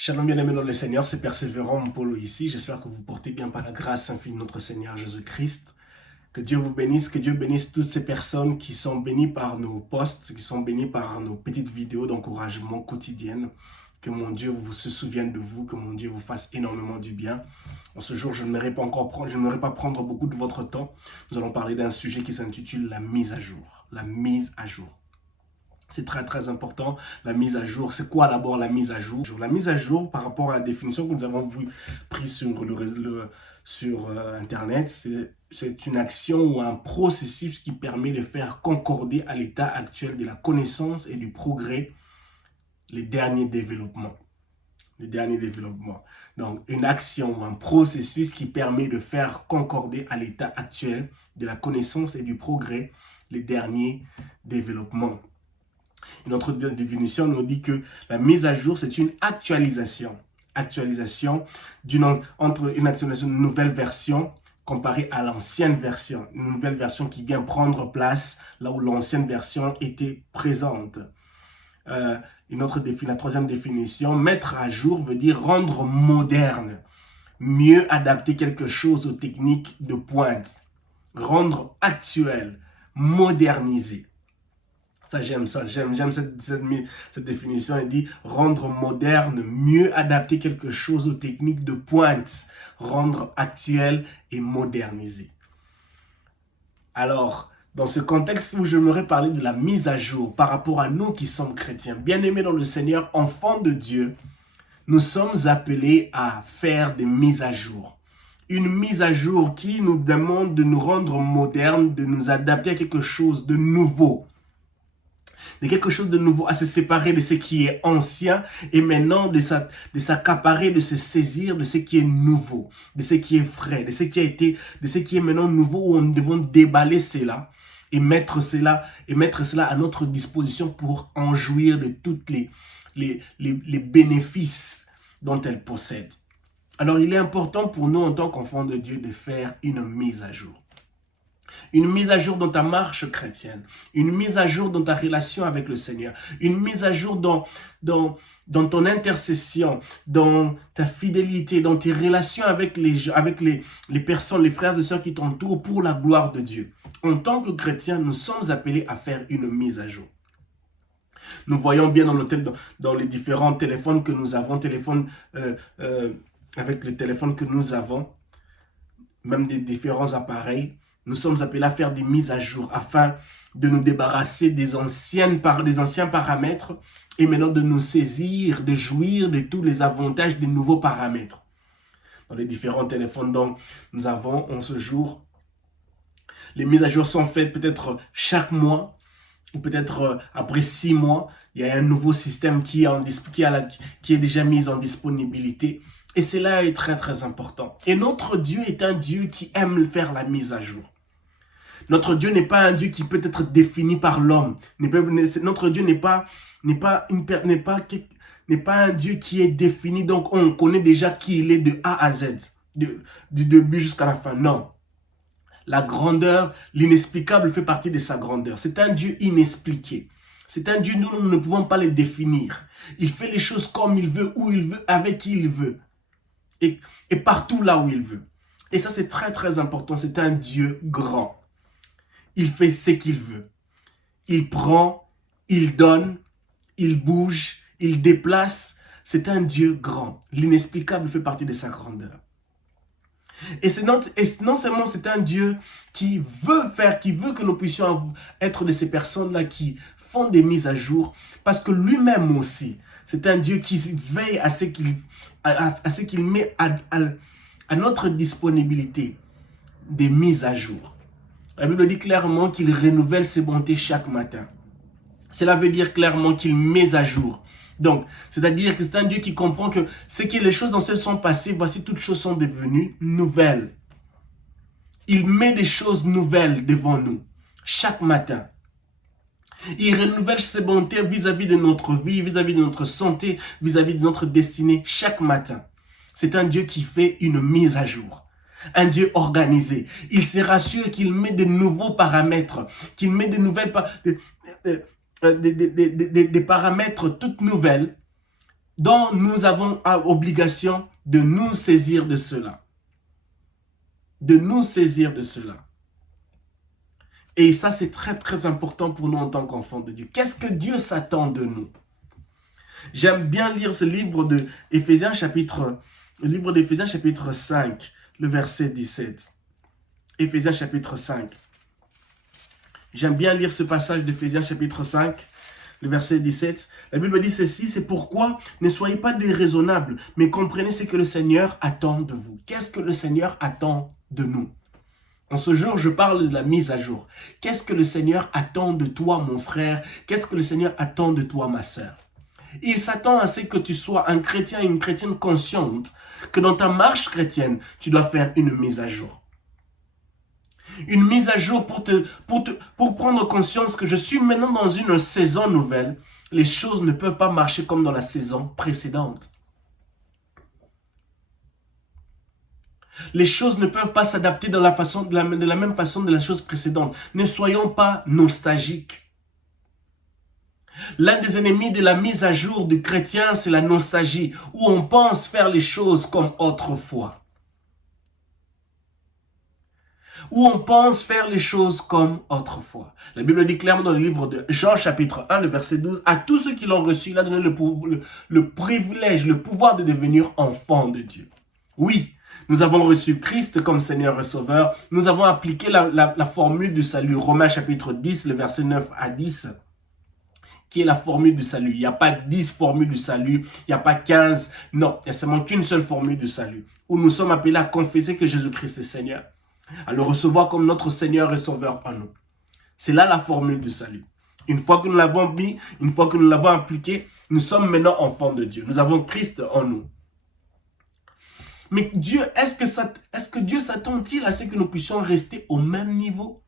Shalom bien-aimés dans le Seigneur, c'est Persévérant Mpolo ici. J'espère que vous portez bien par la grâce infinie de notre Seigneur Jésus-Christ. Que Dieu vous bénisse, que Dieu bénisse toutes ces personnes qui sont bénies par nos posts, qui sont bénies par nos petites vidéos d'encouragement quotidiennes. Que mon Dieu se souvienne de vous, que mon Dieu vous fasse énormément du bien. En ce jour, je n'aimerais pas prendre beaucoup de votre temps. Nous allons parler d'un sujet qui s'intitule la mise à jour. La mise à jour. C'est très très important, la mise à jour. C'est quoi d'abord la mise à jour? La mise à jour, par rapport à la définition que nous avons prise sur Internet, c'est une action ou un processus qui permet de faire concorder à l'état actuel de la connaissance et du progrès les derniers développements. Donc, une action ou un processus qui permet de faire concorder à l'état actuel de la connaissance et du progrès les derniers développements. Une autre définition nous dit que la mise à jour, c'est une actualisation. Entre une actualisation d'une nouvelle version comparée à l'ancienne version. Une nouvelle version qui vient prendre place là où l'ancienne version était présente. La troisième définition, mettre à jour veut dire rendre moderne. Mieux adapter quelque chose aux techniques de pointe. Rendre actuel. Moderniser. J'aime cette définition. Elle dit rendre moderne, mieux adapter quelque chose aux techniques de pointe, rendre actuel et modernisé. Alors, dans ce contexte où j'aimerais parler de la mise à jour par rapport à nous qui sommes chrétiens, bien-aimés dans le Seigneur, enfants de Dieu, nous sommes appelés à faire des mises à jour. Une mise à jour qui nous demande de nous rendre modernes, de nous adapter à quelque chose de nouveau. De quelque chose de nouveau, à se séparer de ce qui est ancien et maintenant de s'accaparer, de se saisir de ce qui est nouveau, de ce qui est frais, de ce qui est maintenant nouveau, où nous devons déballer cela et mettre cela à notre disposition pour en jouir de tous les bénéfices dont elle possède. Alors, il est important pour nous en tant qu'enfants de Dieu de faire une mise à jour. Une mise à jour dans ta marche chrétienne, une mise à jour dans ta relation avec le Seigneur, une mise à jour dans ton intercession, dans ta fidélité, dans tes relations avec les personnes, les frères et sœurs qui t'entourent pour la gloire de Dieu. En tant que chrétiens, nous sommes appelés à faire une mise à jour. Nous voyons bien dans les différents téléphones que nous avons, avec les téléphones que nous avons, même des différents appareils, nous sommes appelés à faire des mises à jour afin de nous débarrasser des anciens paramètres et maintenant de nous saisir, de jouir de tous les avantages des nouveaux paramètres. Dans les différents téléphones dont nous avons en ce jour, les mises à jour sont faites peut-être chaque mois ou peut-être après 6 mois. Il y a un nouveau système qui est déjà mis en disponibilité. Et cela est très très important. Et notre Dieu est un Dieu qui aime faire la mise à jour. Notre Dieu n'est pas un Dieu qui peut être défini par l'homme. Notre Dieu n'est pas un Dieu qui est défini, donc on connaît déjà qui il est de A à Z, du début jusqu'à la fin. Non. La grandeur, l'inexplicable fait partie de sa grandeur. C'est un Dieu inexpliqué. C'est un Dieu, nous ne pouvons pas le définir. Il fait les choses comme il veut, où il veut, avec qui il veut. Et partout là où il veut. Et ça, c'est très très important. C'est un Dieu grand. Il fait ce qu'il veut. Il prend, il donne, il bouge, il déplace. C'est un Dieu grand. L'inexplicable fait partie de sa grandeur. Et non seulement c'est un Dieu qui veut que nous puissions être de ces personnes-là qui font des mises à jour, parce que lui-même aussi, c'est un Dieu qui veille à ce qu'il met à notre disponibilité des mises à jour. La Bible dit clairement qu'il renouvelle ses bontés chaque matin. Cela veut dire clairement qu'il met à jour. Donc, c'est-à-dire que c'est un Dieu qui comprend que les choses anciennes sont passées, voici toutes choses sont devenues nouvelles. Il met des choses nouvelles devant nous, chaque matin. Il renouvelle ses bontés vis-à-vis de notre vie, vis-à-vis de notre santé, vis-à-vis de notre destinée, chaque matin. C'est un Dieu qui fait une mise à jour. Un Dieu organisé. Il se rassure qu'il met de nouveaux paramètres, qu'il met de nouvelles des paramètres toutes nouvelles dont nous avons obligation de nous saisir de cela. De nous saisir de cela. Et ça, c'est très, très important pour nous en tant qu'enfants de Dieu. Qu'est-ce que Dieu s'attend de nous? J'aime bien lire ce livre d'Éphésiens chapitre 5, le verset 17. Éphésiens chapitre 5. J'aime bien lire ce passage d'Éphésiens chapitre 5, le verset 17. La Bible dit ceci, c'est pourquoi ne soyez pas déraisonnables, mais comprenez ce que le Seigneur attend de vous. Qu'est-ce que le Seigneur attend de nous? En ce jour, je parle de la mise à jour. Qu'est-ce que le Seigneur attend de toi, mon frère? Qu'est-ce que le Seigneur attend de toi, ma sœur? Il s'attend à ce que tu sois un chrétien et une chrétienne consciente que dans ta marche chrétienne, tu dois faire une mise à jour. Une mise à jour pour prendre conscience que je suis maintenant dans une saison nouvelle. Les choses ne peuvent pas marcher comme dans la saison précédente. Les choses ne peuvent pas s'adapter de la même façon de la chose précédente. Ne soyons pas nostalgiques. L'un des ennemis de la mise à jour du chrétien, c'est la nostalgie, où on pense faire les choses comme autrefois. Où on pense faire les choses comme autrefois. La Bible dit clairement dans le livre de Jean chapitre 1, le verset 12, à tous ceux qui l'ont reçu, il a donné le privilège, le pouvoir de devenir enfants de Dieu. Oui, nous avons reçu Christ comme Seigneur et Sauveur. Nous avons appliqué la formule du salut. Romains chapitre 10, le verset 9 à 10, qui est la formule du salut. Il n'y a pas 10 formules du salut, il n'y a pas 15. Non, il n'y a seulement qu'une seule formule du salut, où nous sommes appelés à confesser que Jésus-Christ est Seigneur, à le recevoir comme notre Seigneur et Sauveur en nous. C'est là la formule du salut. Une fois que nous l'avons mis, une fois que nous l'avons appliqué, nous sommes maintenant enfants de Dieu. Nous avons Christ en nous. Mais Dieu, est-ce que Dieu s'attend-il à ce que nous puissions rester au même niveau?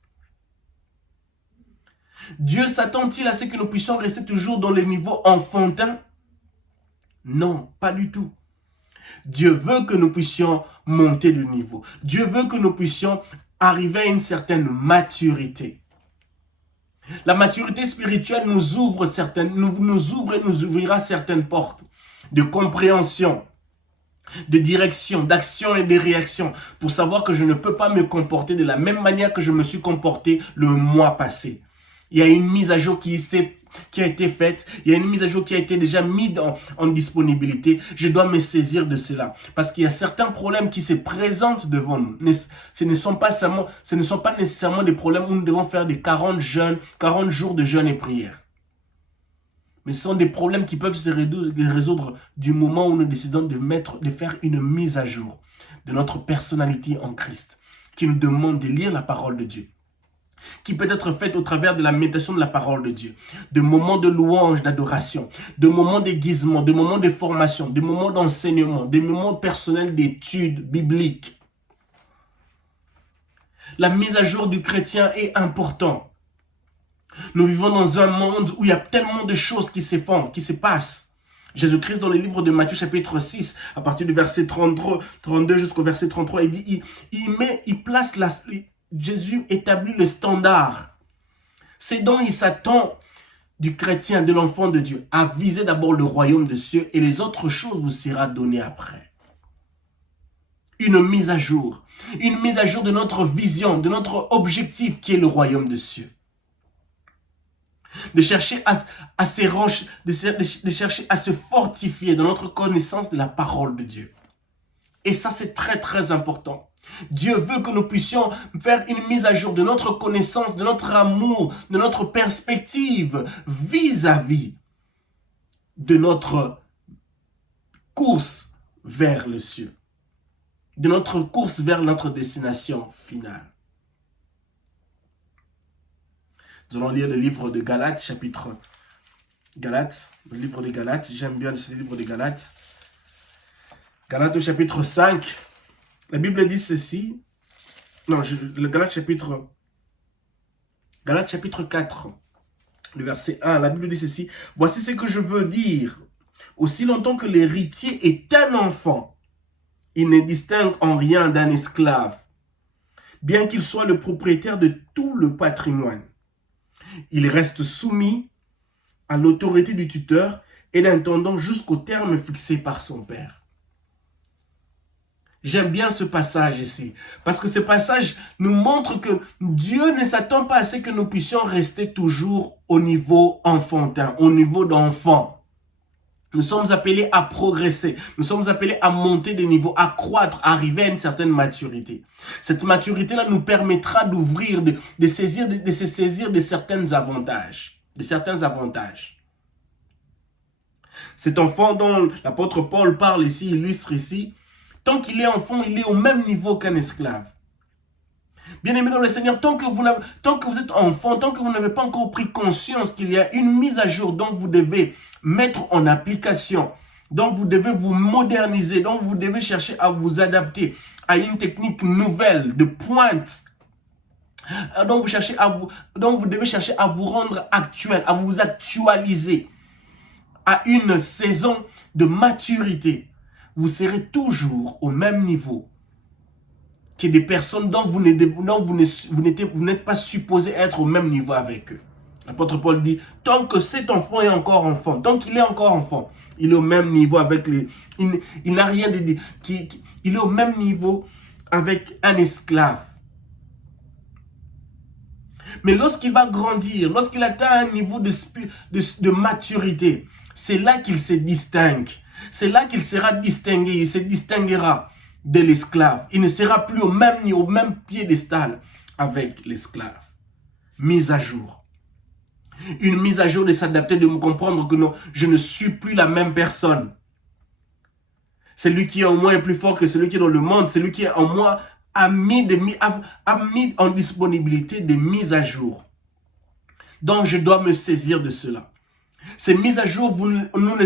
Dieu s'attend-il à ce que nous puissions rester toujours dans le niveau enfantin? Non, pas du tout. Dieu veut que nous puissions monter de niveau. Dieu veut que nous puissions arriver à une certaine maturité. La maturité spirituelle nous ouvre et nous ouvrira certaines portes de compréhension, de direction, d'action et de réaction, pour savoir que je ne peux pas me comporter de la même manière que je me suis comporté le mois passé. Il y a une mise à jour qui a été faite, il y a une mise à jour qui a été déjà mise en disponibilité. Je dois me saisir de cela, parce qu'il y a certains problèmes qui se présentent devant nous. Ce ne sont pas nécessairement des problèmes où nous devons faire des 40 jours de jeûne et prière. Mais ce sont des problèmes qui peuvent se résoudre du moment où nous décidons de faire une mise à jour de notre personnalité en Christ, qui nous demande de lire la parole de Dieu, qui peut être faite au travers de la méditation de la parole de Dieu, de moments de louange, d'adoration, de moments d'aiguisement, de moments de formation, de moments d'enseignement, de moments personnels d'études bibliques. La mise à jour du chrétien est importante. Nous vivons dans un monde où il y a tellement de choses qui se font, qui se passent. Jésus-Christ, dans le livre de Matthieu chapitre 6, à partir du verset 32 jusqu'au verset 33, il dit, Jésus établit le standard. C'est dont il s'attend du chrétien, de l'enfant de Dieu, à viser d'abord le royaume des cieux et les autres choses vous sera données après. Une mise à jour de notre vision, de notre objectif qui est le royaume des cieux. De chercher à se fortifier dans notre connaissance de la parole de Dieu. Et ça, c'est très, très important. Dieu veut que nous puissions faire une mise à jour de notre connaissance, de notre amour, de notre perspective vis-à-vis de notre course vers le ciel, de notre course vers notre destination finale. Nous allons lire le livre de Galates, le livre de Galates, j'aime bien ce livre de Galates. Galates au chapitre 5, la Bible dit ceci, Galates chapitre 4, le verset 1, la Bible dit ceci, « Voici ce que je veux dire, aussi longtemps que l'héritier est un enfant, il ne distingue en rien d'un esclave, bien qu'il soit le propriétaire de tout le patrimoine. Il reste soumis à l'autorité du tuteur, et l'intendant jusqu'au terme fixé par son Père. J'aime bien ce passage ici, parce que ce passage nous montre que Dieu ne s'attend pas à ce que nous puissions rester toujours au niveau enfantin, au niveau d'enfant. Nous sommes appelés à progresser, nous sommes appelés à monter des niveaux, à croître, à arriver à une certaine maturité. Cette maturité-là nous permettra d'ouvrir, de se saisir de certains avantages, Cet enfant dont l'apôtre Paul parle ici, illustre ici, tant qu'il est enfant, il est au même niveau qu'un esclave. Bien-aimés dans le Seigneur, tant que vous êtes enfant, tant que vous n'avez pas encore pris conscience qu'il y a une mise à jour dont vous devez mettre en application, dont vous devez vous moderniser, dont vous devez chercher à vous adapter à une technique nouvelle, de pointe, dont vous devez chercher à vous rendre actuel, à vous actualiser à une saison de maturité, vous serez toujours au même niveau que des personnes dont vous n'êtes pas supposé être au même niveau avec eux. L'apôtre Paul dit, tant que cet enfant est encore enfant, tant qu'il est encore enfant, il est au même niveau avec les... Il n'a rien de dire. Il est au même niveau avec un esclave. Mais lorsqu'il va grandir, lorsqu'il atteint un niveau de maturité, c'est là qu'il se distingue. C'est là qu'il sera distingué, il se distinguera de l'esclave. Il ne sera plus au même piédestal avec l'esclave. Mise à jour. Une mise à jour de s'adapter, de me comprendre que non, je ne suis plus la même personne. Celui qui est en moi est plus fort que celui qui est dans le monde. Celui qui est en moi a mis en disponibilité des mises à jour. Donc je dois me saisir de cela. Ces mises à jour, nous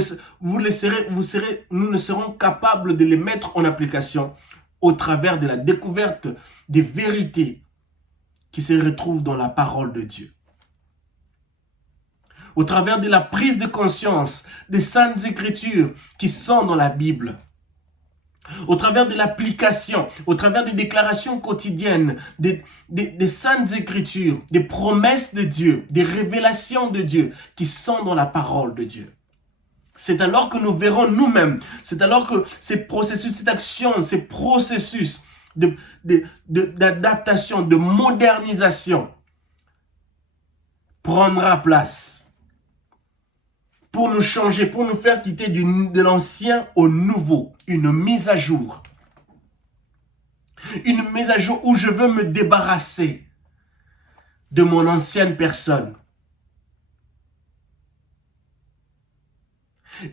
ne serons capables de les mettre en application au travers de la découverte des vérités qui se retrouvent dans la parole de Dieu. Au travers de la prise de conscience des saintes écritures qui sont dans la Bible. Au travers de l'application, au travers des déclarations quotidiennes, des saintes écritures, des promesses de Dieu, des révélations de Dieu qui sont dans la parole de Dieu. C'est alors que nous verrons nous-mêmes, c'est alors que ces processus, cette action, ces processus d'adaptation, de modernisation prendra place pour nous changer, pour nous faire quitter de l'ancien au nouveau, une mise à jour. Une mise à jour où je veux me débarrasser de mon ancienne personne.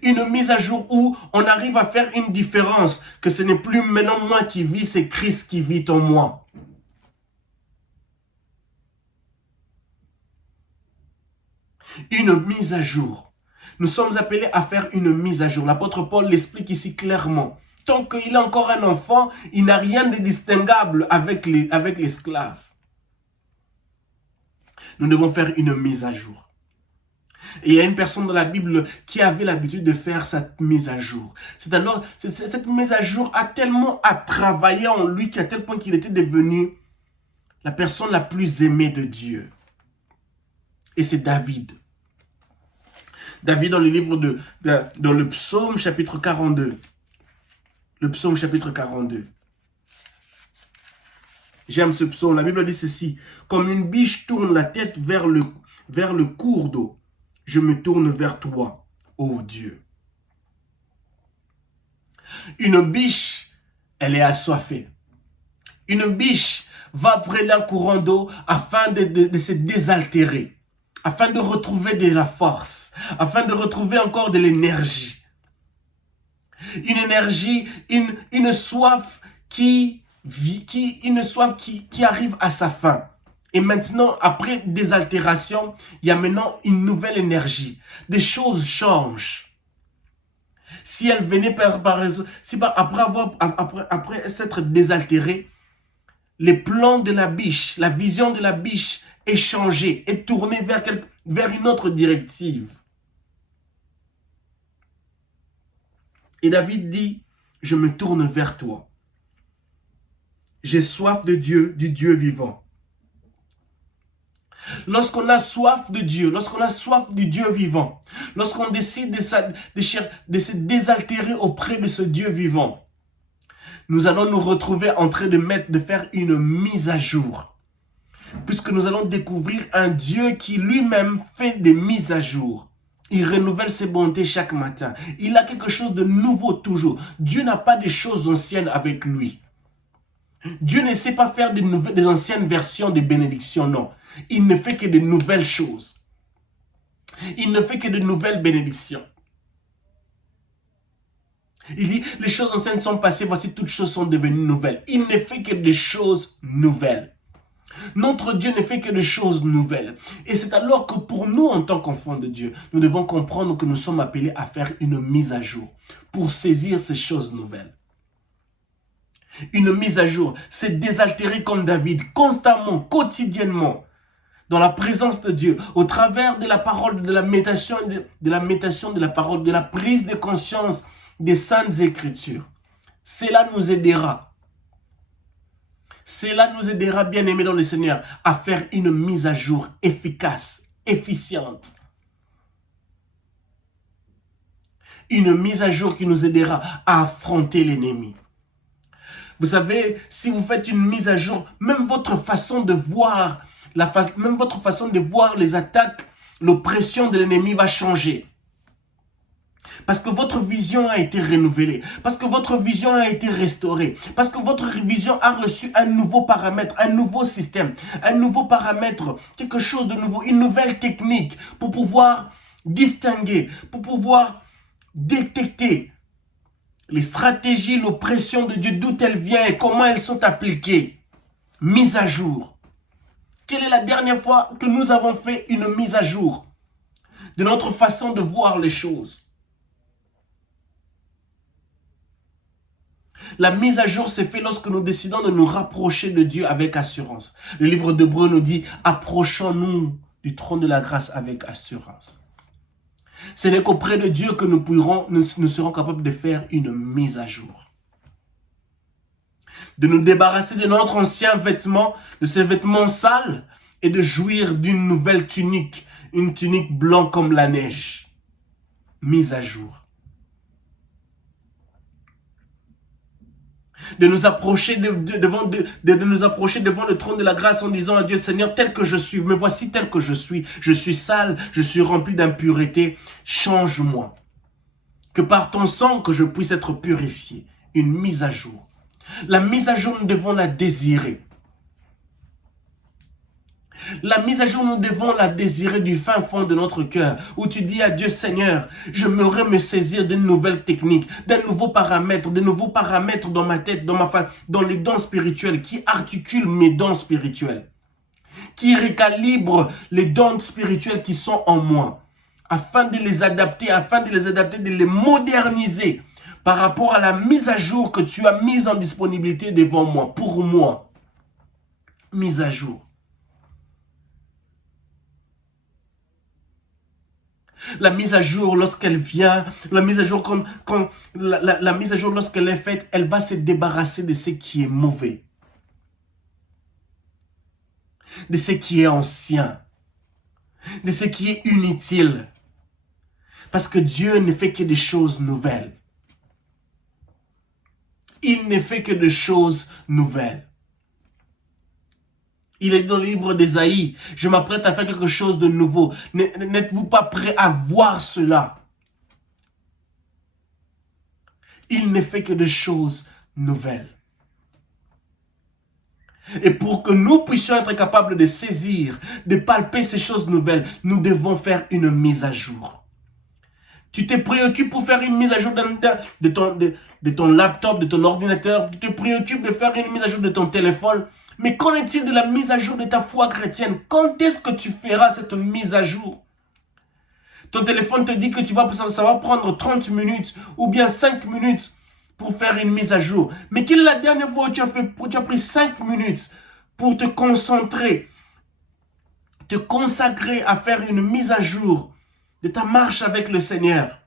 Une mise à jour où on arrive à faire une différence, que ce n'est plus maintenant moi qui vis, c'est Christ qui vit en moi. Une mise à jour. Nous sommes appelés à faire une mise à jour. L'apôtre Paul l'explique ici clairement. Tant qu'il est encore un enfant, il n'a rien de distinguable avec l'esclave. Nous devons faire une mise à jour. Et il y a une personne dans la Bible qui avait l'habitude de faire cette mise à jour. Cette mise à jour a tellement à travailler en lui qu'à tel point qu'il était devenu la personne la plus aimée de Dieu. Et c'est David. David dans le livre dans le psaume chapitre 42. Le psaume chapitre 42. J'aime ce psaume. La Bible dit ceci. Comme une biche tourne la tête vers le cours d'eau, je me tourne vers toi, ô Dieu. Une biche, elle est assoiffée. Une biche va près d'un courant d'eau afin de se désaltérer, afin de retrouver de la force, afin de retrouver encore de l'énergie. Une énergie, une soif qui arrive à sa fin. Et maintenant, après des altérations, il y a maintenant une nouvelle énergie. Des choses changent. Si elle venait après s'être désaltérée, les plans de la biche, la vision de la biche est changée, est tournée vers une autre directive. Et David dit, je me tourne vers toi. J'ai soif de Dieu, du Dieu vivant. Lorsqu'on a soif de Dieu, lorsqu'on a soif du Dieu vivant, lorsqu'on décide de se désaltérer auprès de ce Dieu vivant, nous allons nous retrouver en train de faire une mise à jour. Puisque nous allons découvrir un Dieu qui lui-même fait des mises à jour. Il renouvelle ses bontés chaque matin. Il a quelque chose de nouveau toujours. Dieu n'a pas des choses anciennes avec lui. Dieu ne sait pas faire des anciennes versions des bénédictions, non. Il ne fait que de nouvelles choses. Il ne fait que de nouvelles bénédictions. Il dit, les choses anciennes sont passées, voici toutes choses sont devenues nouvelles. Il ne fait que des choses nouvelles. Notre Dieu ne fait que des choses nouvelles. Et c'est alors que pour nous, en tant qu'enfants de Dieu, nous devons comprendre que nous sommes appelés à faire une mise à jour pour saisir ces choses nouvelles. Une mise à jour, c'est désaltérer comme David, constamment, quotidiennement, dans la présence de Dieu, au travers de la parole, de la méditation, de la parole, de la prise de conscience des saintes écritures. Cela nous aidera. Cela nous aidera, bien-aimés dans le Seigneur, à faire une mise à jour efficace, efficiente. Une mise à jour qui nous aidera à affronter l'ennemi. Vous savez, si vous faites une mise à jour, même votre façon de voir, les attaques, l'oppression de l'ennemi va changer. Parce que votre vision a été renouvelée. Parce que votre vision a été restaurée. Parce que votre vision a reçu un nouveau paramètre, un nouveau système, un nouveau paramètre, quelque chose de nouveau, une nouvelle technique pour pouvoir distinguer, pour pouvoir détecter les stratégies, l'oppression de Dieu, d'où elle vient et comment elles sont appliquées. Mise à jour. Quelle est la dernière fois que nous avons fait une mise à jour de notre façon de voir les choses? La mise à jour s'est faite lorsque nous décidons de nous rapprocher de Dieu avec assurance. Le livre d'Hébreux nous dit, approchons-nous du trône de la grâce avec assurance. Ce n'est qu'auprès de Dieu que nous serons capables de faire une mise à jour. De nous débarrasser de notre ancien vêtement, de ces vêtements sales, et de jouir d'une nouvelle tunique, une tunique blanche comme la neige. Mise à jour. De nous approcher devant le trône de la grâce en disant à Dieu, Seigneur, tel que je suis, me voici tel que je suis sale, je suis rempli d'impureté, change-moi. Que par ton sang, que je puisse être purifié, une mise à jour. La mise à jour, nous devons la désirer. La mise à jour, nous devons la désirer du fin fond de notre cœur, où tu dis à Dieu, Seigneur, j'aimerais me saisir d'une nouvelle technique, d'un nouveau paramètre, dans ma tête, dans les dons spirituels, qui articulent mes dons spirituels, qui récalibrent les dons spirituels qui sont en moi, afin de les adapter, de les moderniser, par rapport à la mise à jour que tu as mise en disponibilité devant moi, pour moi. Mise à jour. La mise à jour, lorsqu'elle vient, la mise à jour lorsqu'elle est faite, elle va se débarrasser de ce qui est mauvais, de ce qui est ancien, de ce qui est inutile. Parce que Dieu ne fait que des choses nouvelles. Il ne fait que des choses nouvelles. Il est dans le livre d'Ésaïe. Je m'apprête à faire quelque chose de nouveau. N'êtes-vous pas prêt à voir cela? Il ne fait que des choses nouvelles. Et pour que nous puissions être capables de saisir, de palper ces choses nouvelles, nous devons faire une mise à jour. Tu te préoccupes pour faire une mise à jour de ton laptop, de ton ordinateur. Tu te préoccupes de faire une mise à jour de ton téléphone. Mais qu'en est-il de la mise à jour de ta foi chrétienne? Quand est-ce que tu feras cette mise à jour? Ton téléphone te dit que ça va prendre 30 minutes ou bien 5 minutes pour faire une mise à jour. Mais quelle est la dernière fois où tu as pris 5 minutes pour te concentrer, te consacrer à faire une mise à jour de ta marche avec le Seigneur?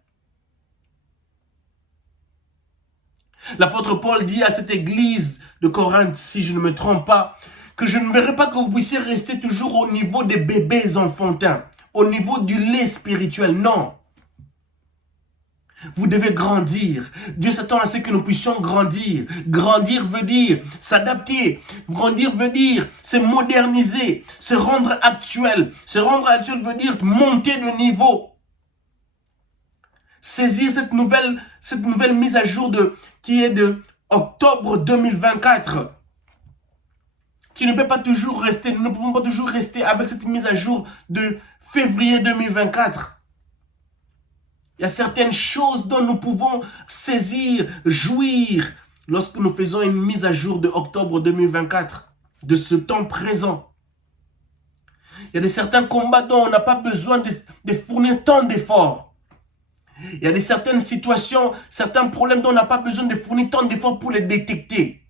L'apôtre Paul dit à cette église de Corinthe, si je ne me trompe pas, que je ne verrai pas que vous puissiez rester toujours au niveau des bébés enfantins, au niveau du lait spirituel. Non. Vous devez grandir. Dieu s'attend à ce que nous puissions grandir. Grandir veut dire s'adapter. Grandir veut dire se moderniser, se rendre actuel. Se rendre actuel veut dire monter de niveau. Saisir cette nouvelle mise à jour qui est de octobre 2024. Tu ne peux pas toujours rester, nous ne pouvons pas toujours rester avec cette mise à jour de février 2024. Il y a certaines choses dont nous pouvons saisir, jouir, lorsque nous faisons une mise à jour de octobre 2024, de ce temps présent. Il y a certains combats dont on n'a pas besoin de fournir tant d'efforts. Il y a certaines situations, certains problèmes dont on n'a pas besoin de fournir tant d'efforts pour les détecter,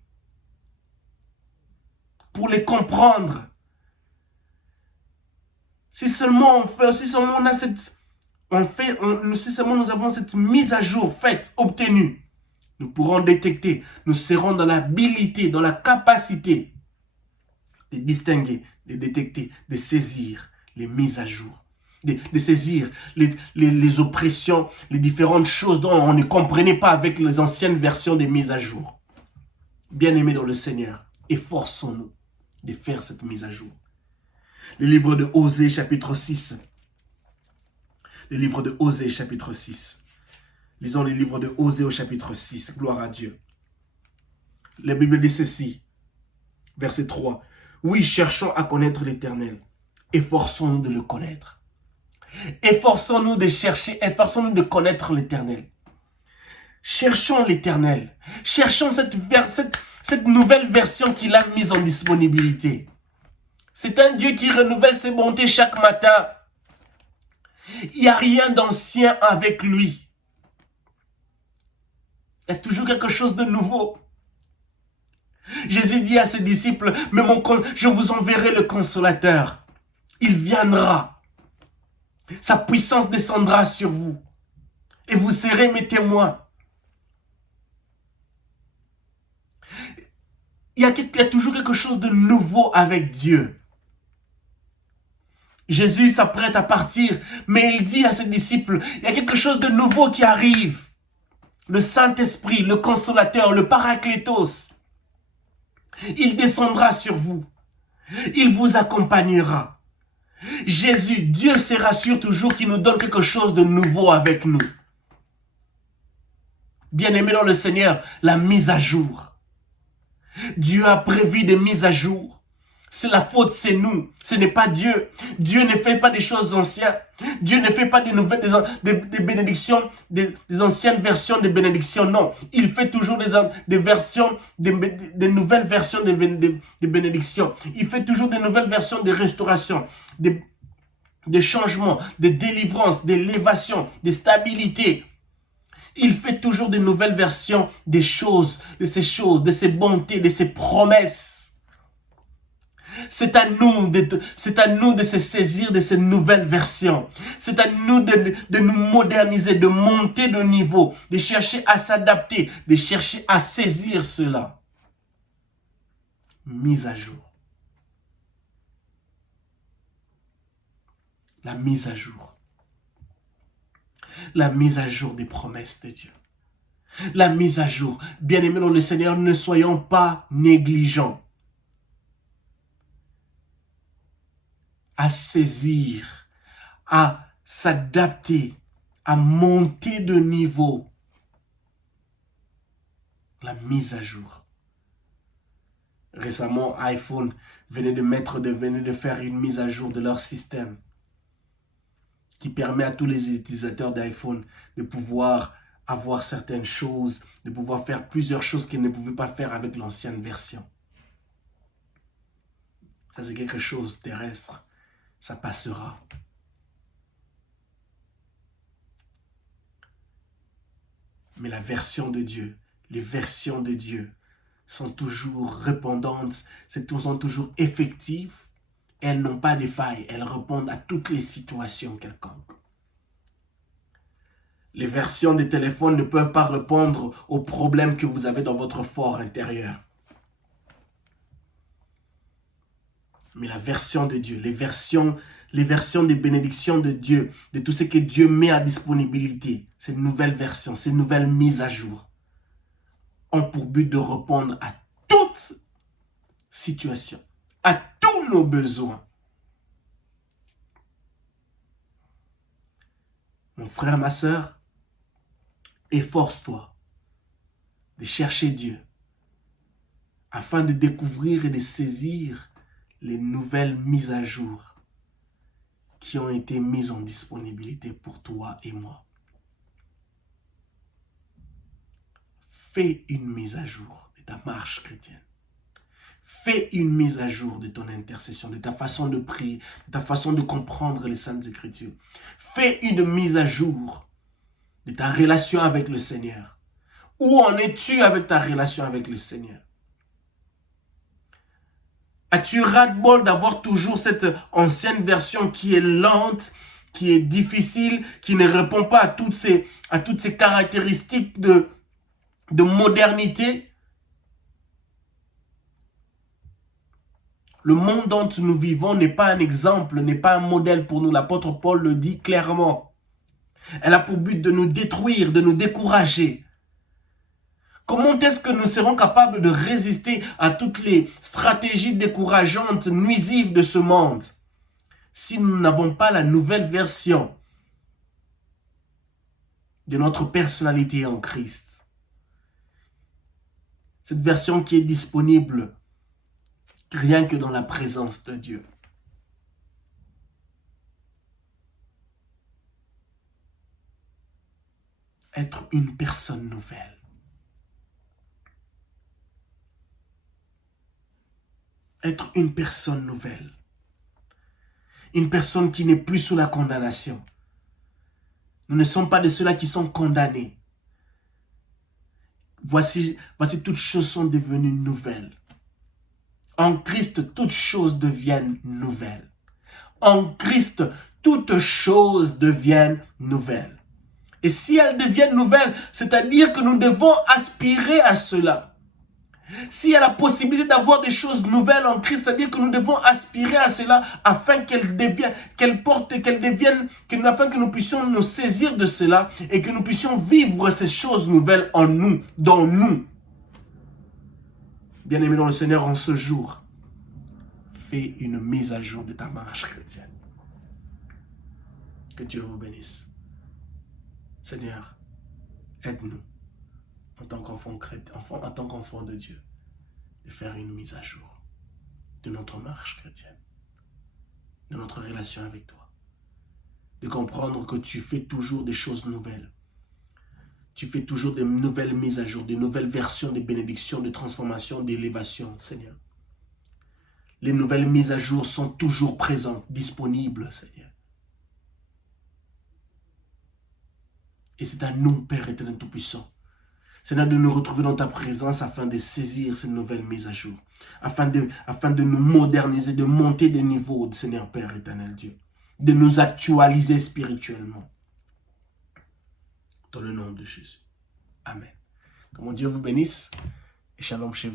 pour les comprendre. Si seulement on a cette... si seulement nous avons cette mise à jour faite, obtenue, nous pourrons détecter, nous serons dans l'habilité, dans la capacité de distinguer, de détecter, de saisir les mises à jour, de saisir les oppressions, les différentes choses dont on ne comprenait pas avec les anciennes versions des mises à jour. Bien-aimés dans le Seigneur, efforçons-nous de faire cette mise à jour. Le livre de Osée, chapitre 6. Le livre de Osée, chapitre 6. Lisons le livre de Osée au chapitre 6. Gloire à Dieu. La Bible dit ceci. Verset 3. Oui, cherchons à connaître l'Éternel. Efforçons-nous de le connaître. Efforçons-nous de chercher, efforçons-nous de connaître l'Éternel. Cherchons l'Éternel. Cherchons cette nouvelle version qu'il a mise en disponibilité. C'est un Dieu qui renouvelle ses bontés chaque matin. Il n'y a rien d'ancien avec lui. Il y a toujours quelque chose de nouveau. Jésus dit à ses disciples, mais je vous enverrai le consolateur. Il viendra. Sa puissance descendra sur vous. Et vous serez mes témoins. Il y a toujours quelque chose de nouveau avec Dieu. Jésus s'apprête à partir, mais il dit à ses disciples, il y a quelque chose de nouveau qui arrive. Le Saint-Esprit, le Consolateur, le Paraclétos. Il descendra sur vous. Il vous accompagnera. Jésus, Dieu se rassure toujours qu'il nous donne quelque chose de nouveau avec nous. Bien-aimés dans le Seigneur, la mise à jour. Dieu a prévu des mises à jour. C'est la faute, c'est nous. Ce n'est pas Dieu. Dieu ne fait pas des choses anciennes. Dieu ne fait pas des nouvelles, des bénédictions, des anciennes versions de bénédictions. Non, il fait toujours des versions, des nouvelles versions de bénédictions. Il fait toujours des nouvelles versions de restauration, de changements, de délivrance, d'élévation, de stabilité. Il fait toujours des nouvelles versions des choses, de ses bontés, de ses promesses. C'est à nous de se saisir de ces nouvelles versions. C'est à nous de nous moderniser, de monter de niveau, de chercher à s'adapter, de chercher à saisir cela. Mise à jour. La mise à jour. La mise à jour des promesses de Dieu. La mise à jour. Bien-aimés dans le Seigneur, ne soyons pas négligents à saisir, à s'adapter, à monter de niveau. La mise à jour. Récemment, iPhone venait de faire une mise à jour de leur système qui permet à tous les utilisateurs d'iPhone de pouvoir avoir certaines choses, de pouvoir faire plusieurs choses qu'ils ne pouvaient pas faire avec l'ancienne version. Ça, c'est quelque chose de terrestre. Ça passera. Mais la version de Dieu, les versions de Dieu sont toujours répondantes, sont toujours effectives. Elles n'ont pas de failles, elles répondent à toutes les situations quelconques. Les versions de téléphone ne peuvent pas répondre aux problèmes que vous avez dans votre fort intérieur. Mais la version de Dieu, les versions des bénédictions de Dieu, de tout ce que Dieu met à disponibilité, ces nouvelles versions, ces nouvelles mises à jour, ont pour but de répondre à toute situation, à tous nos besoins. Mon frère, ma sœur, efforce-toi de chercher Dieu afin de découvrir et de saisir les nouvelles mises à jour qui ont été mises en disponibilité pour toi et moi. Fais une mise à jour de ta marche chrétienne. Fais une mise à jour de ton intercession, de ta façon de prier, de ta façon de comprendre les Saintes Écritures. Fais une mise à jour de ta relation avec le Seigneur. Où en es-tu avec ta relation avec le Seigneur? As-tu ras-le-bol d'avoir toujours cette ancienne version qui est lente, qui est difficile, qui ne répond pas à toutes ces caractéristiques de modernité? Le monde dont nous vivons n'est pas un exemple, n'est pas un modèle pour nous. L'apôtre Paul le dit clairement. Elle a pour but de nous détruire, de nous décourager. Comment est-ce que nous serons capables de résister à toutes les stratégies décourageantes, nuisives de ce monde, si nous n'avons pas la nouvelle version de notre personnalité en Christ? Cette version qui est disponible rien que dans la présence de Dieu. Être une personne nouvelle. Être une personne nouvelle. Une personne qui n'est plus sous la condamnation. Nous ne sommes pas de ceux-là qui sont condamnés. Voici toutes choses sont devenues nouvelles. En Christ, toutes choses deviennent nouvelles. En Christ, toutes choses deviennent nouvelles. Et si elles deviennent nouvelles, c'est-à-dire que nous devons aspirer à cela. S'il y a la possibilité d'avoir des choses nouvelles en Christ, c'est-à-dire que nous devons aspirer à cela afin afin que nous puissions nous saisir de cela et que nous puissions vivre ces choses nouvelles en nous, dans nous. Bien-aimé dans le Seigneur, en ce jour, fais une mise à jour de ta marche chrétienne. Que Dieu vous bénisse. Seigneur, aide-nous en tant qu'enfant de Dieu, de faire une mise à jour de notre marche chrétienne, de notre relation avec toi, de comprendre que tu fais toujours des choses nouvelles. Tu fais toujours de nouvelles mises à jour, de nouvelles versions de bénédictions, de transformations, d'élévation, Seigneur. Les nouvelles mises à jour sont toujours présentes, disponibles, Seigneur. Et c'est à nous, Père éternel Tout-Puissant, Seigneur, de nous retrouver dans ta présence afin de saisir ces nouvelles mises à jour, afin de nous moderniser, de monter de niveau, Seigneur Père éternel Dieu, de nous actualiser spirituellement. Dans le nom de Jésus. Amen. Que mon Dieu vous bénisse et shalom chez vous.